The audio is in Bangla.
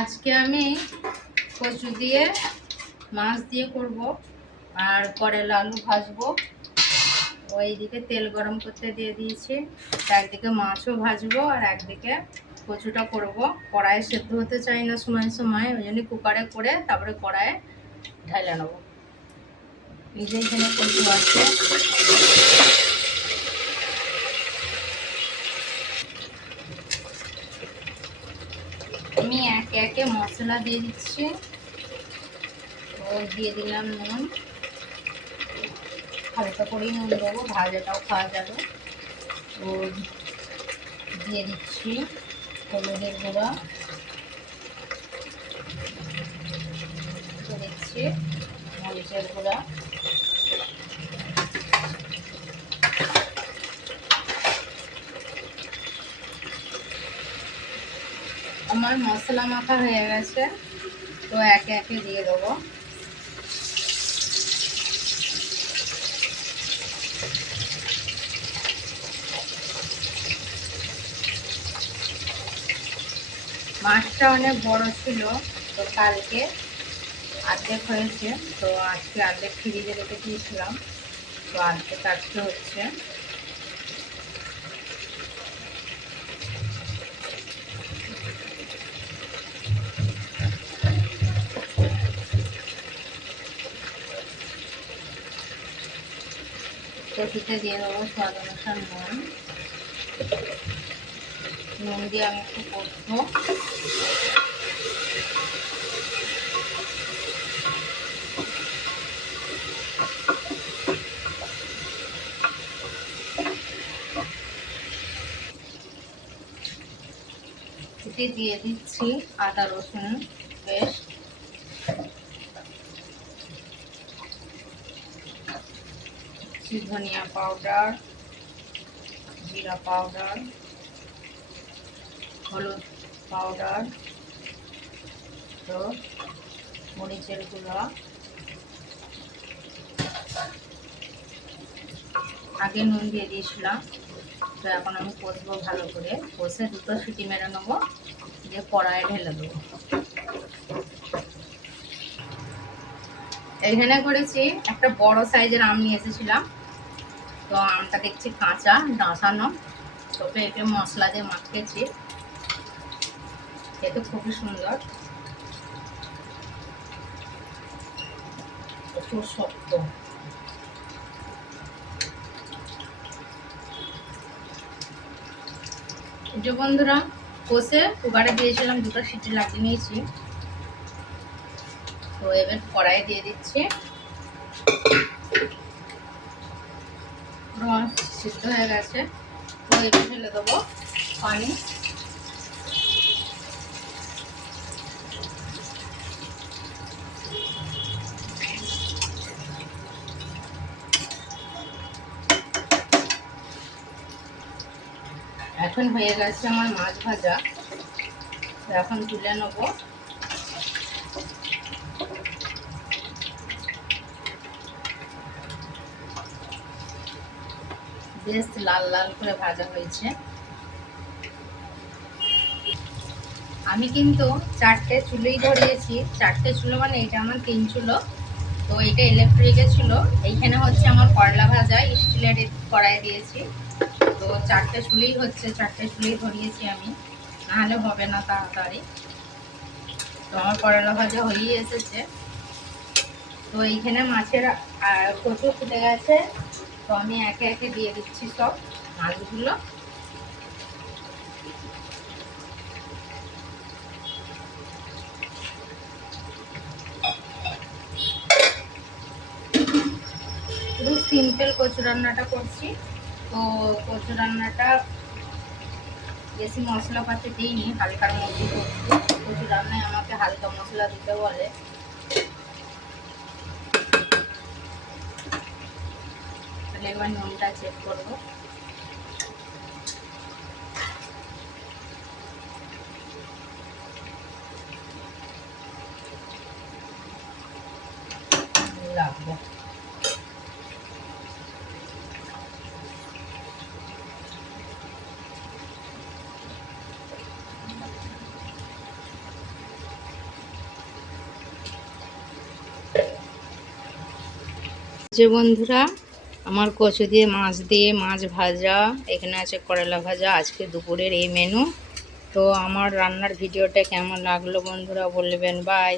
আজকে আমি কচু দিয়ে মাছ দিয়ে করব আর করলা আলু ভাজবো। ওইদিকে তেল গরম করতে দিয়ে দিয়েছি, একদিকে মাছও ভাজবো আর একদিকে কচুটা করব। কড়াইয়ে সেদ্ধ হতে চাই না সময় সময়, ওই জন্য কুকারে করে তারপরে কড়াইয়ে ঢালে নেবো। এই যে এখানে কচু আছে, আমি একে একে মশলা দিয়ে দিচ্ছি। তো দিয়ে দিলাম নুন, হালকা করেই নুন দেবো, ভাজাটাও খাওয়া যাবে। তো দিয়ে দিচ্ছি হলুদের গুঁড়া, দিয়ে দিচ্ছি মরিচের গুঁড়া, আমার মশলা মাখা হয়ে গেছে। তো একে একে দিয়ে দেবো। মাছটা অনেক বড় ছিল, তো কালকে অর্ধেক হয়েছে, তো আজকে অর্ধেক ফ্রিজে রেখে দিয়েছিলাম, তো অর্ধেক আজকে হচ্ছে। কচুতে দিয়ে দেবো স্বাদ অনুসার নুন, নুন দিয়ে আমি একটু কষবো। এতে দিয়ে দিচ্ছি আদা রসুন পেস্ট, ধনিয়া পাউডার, জিরা পাউডার, হলুদ পাউডার, তো মরিচের গুঁড়া। আগে নুন দিয়ে দিয়েছিলাম, তো এখন আমি কষবো ভালো করে, কষে দুটো সিটি মেরে নেবো, দিয়ে কড়াইয়ে ঢেলে দেবো। এইখানে করেছি একটা বড় সাইজের আম নিয়ে এসেছিলাম, তো আমটা দেখছি কাঁচা ডাঁসানো, তোকে একে মশলা দিয়ে মাখিয়েছি, খেতে খুবই সুন্দর, প্রচুর শক্ত। যে বন্ধুরা, কষে কুকারে দিয়েছিলাম, দুটো সিটি লাগিয়ে নিয়েছি। তো এবার কড়াইয়ে দিয়ে দিচ্ছি, সিদ্ধ হয়ে গেছে। তো এবার ঢেলে দেবো পানি। এখন হয়ে গেছে আমার মাছ ভাজা, এখন তুলে নেবো। বেশ লাল লাল করে ভাজা হয়েছে। আমি কিন্তু 4টে চুলোই ধরিয়েছি, 4টে চুলো মানে এটা আমার 3 চুলো, তো এটা ইলেকট্রিকের ছিল। এইখানে হচ্ছে আমার করলা ভাজা স্টিলের কড়াই দিয়েছি, তো 4টে চুলোই হচ্ছে, 4টে চুলোই ধরিয়েছি আমি, নাহলে হবে না তাড়াতাড়ি। তো আমার করলা ভাজা হয়েই এসেছে। তো এইখানে মাছের কচু ফুটে গেছে, তো আমি একে একে দিয়ে দিচ্ছি সব মাছগুলো। পুরো সিম্পল কচু রান্নাটা করছি, তো কচু রান্নাটা বেশি মশলাপাতি দিইনি, হালকার মধ্যে করছি। কচু রান্নায় আমাকে হালকা মশলা দিতে বলে। তাহলে এবার নুনটা চেক করবো। লাগবো যে বন্ধুরা, আমার কচু দিয়ে মাছ ভাজা, এখানে আছে করলা ভাজা, আজকে দুপুরের এই মেনু। তো আমার রান্নার ভিডিওটা কেমন লাগলো বন্ধুরা বলবেন। বাই।